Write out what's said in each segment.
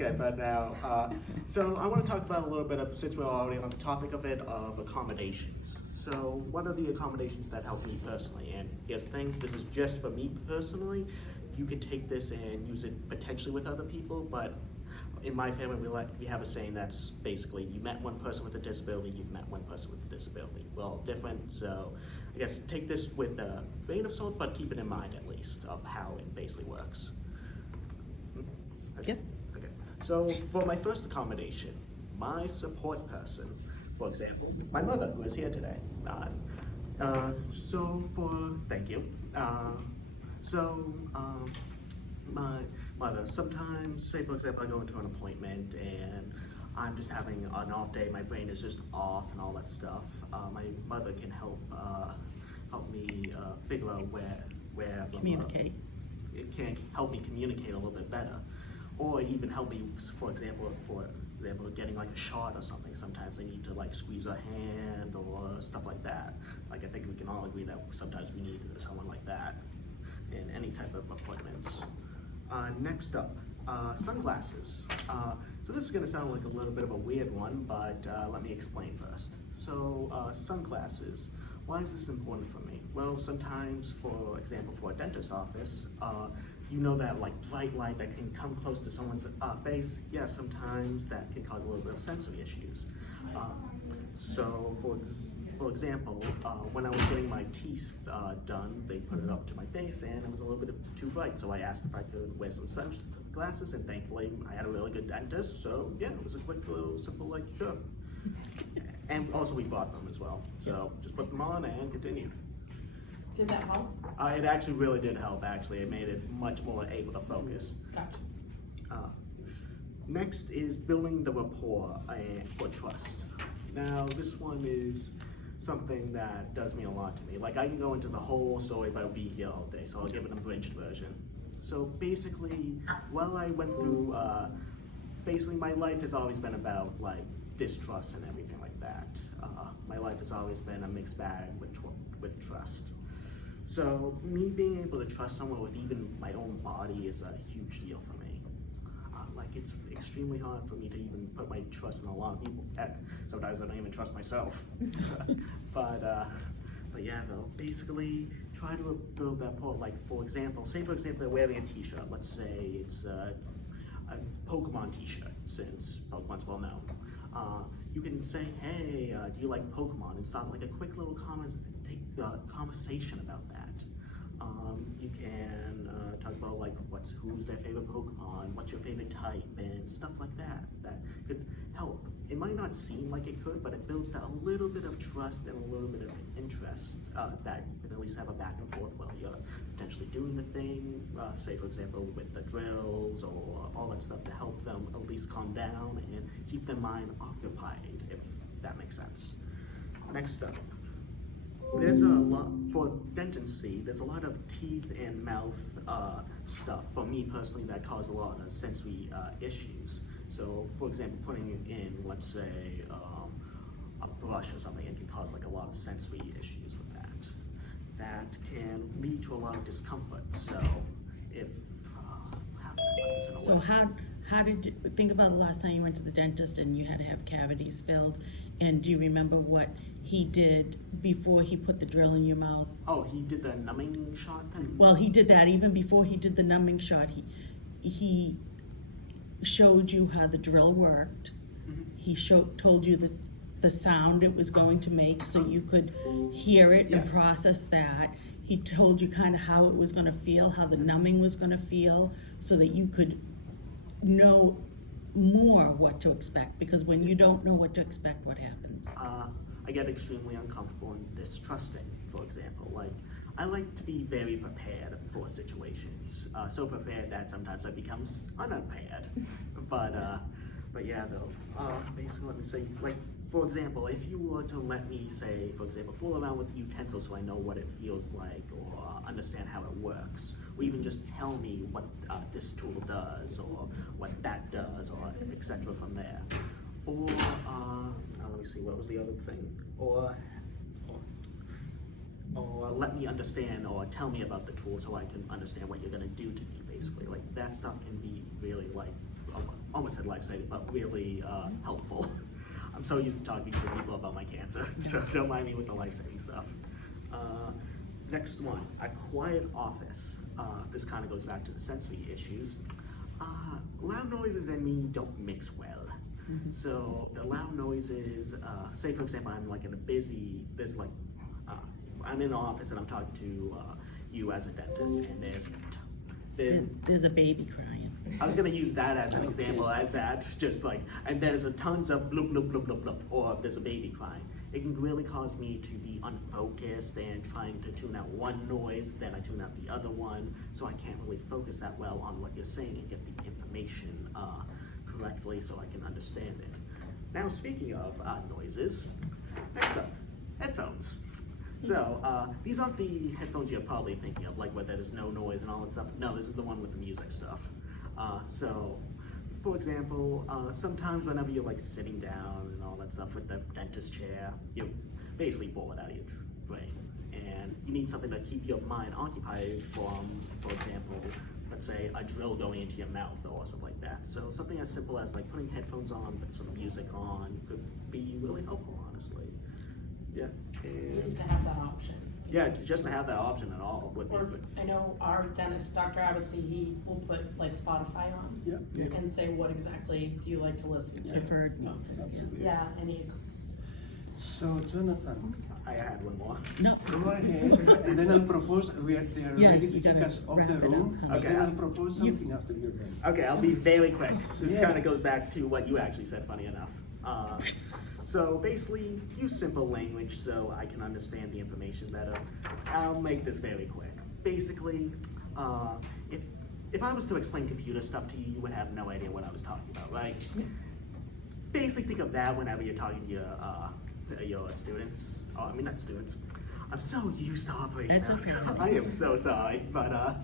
Okay, but now, so I want to talk about a little bit of, since we're already on the topic of it, of accommodations. So what are the accommodations that help me personally? And here's the thing, this is just for me personally. You can take this and use it potentially with other people, but in my family, we have a saying that's basically, you met one person with a disability, you've met one person with a disability. We're all different, so I guess take this with a grain of salt, but keep it in mind at least of how it basically works. Okay. Yep. Okay. So for my first accommodation, my support person, for example, my mother, who is here today. Thank you. My mother, sometimes, say for example, I go into an appointment and I'm just having an off day, my brain is just off and all that stuff. My mother can help me figure out where Communicate. It can help me communicate a little bit better, or even help me, for example, getting like a shot or something. Sometimes I need to like squeeze a hand or stuff like that. Like I think we can all agree that sometimes we need someone like that in any type of appointments. Next up, sunglasses. So this is gonna sound like a little bit of a weird one, but let me explain first. So sunglasses, why is this important for me? Well, sometimes, for example, for a dentist's office, you know that like bright light that can come close to someone's face, yeah, sometimes that can cause a little bit of sensory issues. So for example, when I was getting my teeth done, they put it up to my face and it was a little bit too bright, so I asked if I could wear some sunglasses, and thankfully I had a really good dentist, so yeah, it was a quick little simple like, sure. And also we bought them as well, so just put them on and continued. Did that help? It actually really did help, actually. It made it much more able to focus. Gotcha. Next is building the rapport for trust. Now, this one is something that does mean a lot to me. Like, I can go into the whole story, but I'll be here all day, so I'll give an abridged version. So basically, while I went through, basically my life has always been about like distrust and everything like that. My life has always been a mixed bag with trust. So me being able to trust someone with even my own body is a huge deal for me. Like it's extremely hard for me to even put my trust in a lot of people. Heck, sometimes I don't even trust myself. But yeah, though, basically try to build that rapport. Like for example, they're wearing a t-shirt. Let's say it's a Pokemon t-shirt, since Pokemon's well known. You can say, hey, do you like Pokemon? And start like a quick little conversation about that. You can talk about like who's their favorite Pokemon, what's your favorite type, and stuff like that. That could help. It might not seem like it could, but it builds that a little bit of trust and a little bit of interest that you can at least have a back and forth while you're potentially doing the thing. Say for example with the drills or all that stuff to help them at least calm down and keep their mind occupied, if that makes sense. Next up. There's a lot, for dentistry, there's a lot of teeth and mouth stuff, for me personally, that cause a lot of sensory issues. So, for example, putting in, let's say, a brush or something, it can cause like a lot of sensory issues with that. That can lead to a lot of discomfort. So, if, how can I put this in a way? So how did you, think about the last time you went to the dentist and you had to have cavities filled, and do you remember what he did before he put the drill in your mouth? Oh, he did the numbing shot then? Well, he did that even before he did the numbing shot. He showed you how the drill worked. Mm-hmm. He told you the sound it was going to make, so you could hear it and process that. He told you kind of how it was going to feel, how the numbing was going to feel, so that you could know more what to expect, because when you don't know what to expect, what happens? I get extremely uncomfortable and distrusting, for example. Like, I like to be very prepared for situations. So prepared that sometimes I become unprepared. But yeah, though, basically let me say, like, for example, if you were to let me, say, for example, fool around with the utensil so I know what it feels like, or understand how it works, or even just tell me what this tool does, or what that does, or etc. from there. Or, let me see, what was the other thing? Or let me understand, or tell me about the tool so I can understand what you're gonna do to me, basically. Like, that stuff can be really, like, almost said life-saving, but really helpful. I'm so used to talking to people about my cancer, so don't mind me with the life-saving stuff. Next one, a quiet office. This kind of goes back to the sensory issues. Loud noises and me don't mix well. So the loud noises, say for example, I'm like in a busy, I'm in an office and I'm talking to you as a dentist, and There's a baby crying. I was gonna use that as an example, as that, just like, and there's a tons of bloop, bloop, bloop, bloop, bloop, or if there's a baby crying. It can really cause me to be unfocused and trying to tune out one noise, then I tune out the other one, so I can't really focus that well on what you're saying and get the information correctly so I can understand it. Now, speaking of noises, next up, headphones. So, these aren't the headphones you're probably thinking of, like where there's no noise and all that stuff. No, this is the one with the music stuff. So, for example, sometimes whenever you're like sitting down and all that stuff with the dentist chair, you're basically bored out of your brain. And you need something to keep your mind occupied from, for example, let's say a drill going into your mouth or something like that. So something as simple as like putting headphones on with some music on could be really helpful, honestly. Yeah. And Just to have that option. yeah, just to have that option at all would be Or good. I know our dentist, Dr. Abbassy, he will put like Spotify on Yeah. and say, what exactly do you like to listen to? Preferred music. Absolutely. Yeah, and he, So Jonathan, I had one more. No. go ahead, and then I'll propose, they are Yeah, ready to you kick gotta us off wrap the it room, up, and huh? then I'll propose You- something after you're done. Okay, I'll be very quick. This Yes. kind of goes back to what you actually said, funny enough. So basically, use simple language so I can understand the information better. I'll make this very quick. Basically, if I was to explain computer stuff to you, you would have no idea what I was talking about, right? Basically, think of that whenever you're talking to your students. Oh, I mean, not students. I'm so used to Operation That's okay. House. I am so sorry, but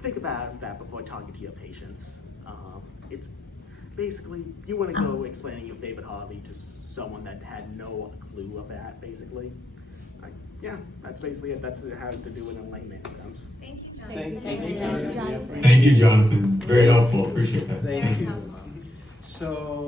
think about that before talking to your patients. It's basically, you want to go explaining your favorite hobby to someone that had no clue of that, basically. Yeah, that's basically it. That's how to do it in layman's terms. Thank you, Thank you. Thank you, Jonathan. Jonathan. Thank you, Jonathan. Very helpful. Appreciate that. Very Thank you. helpful. So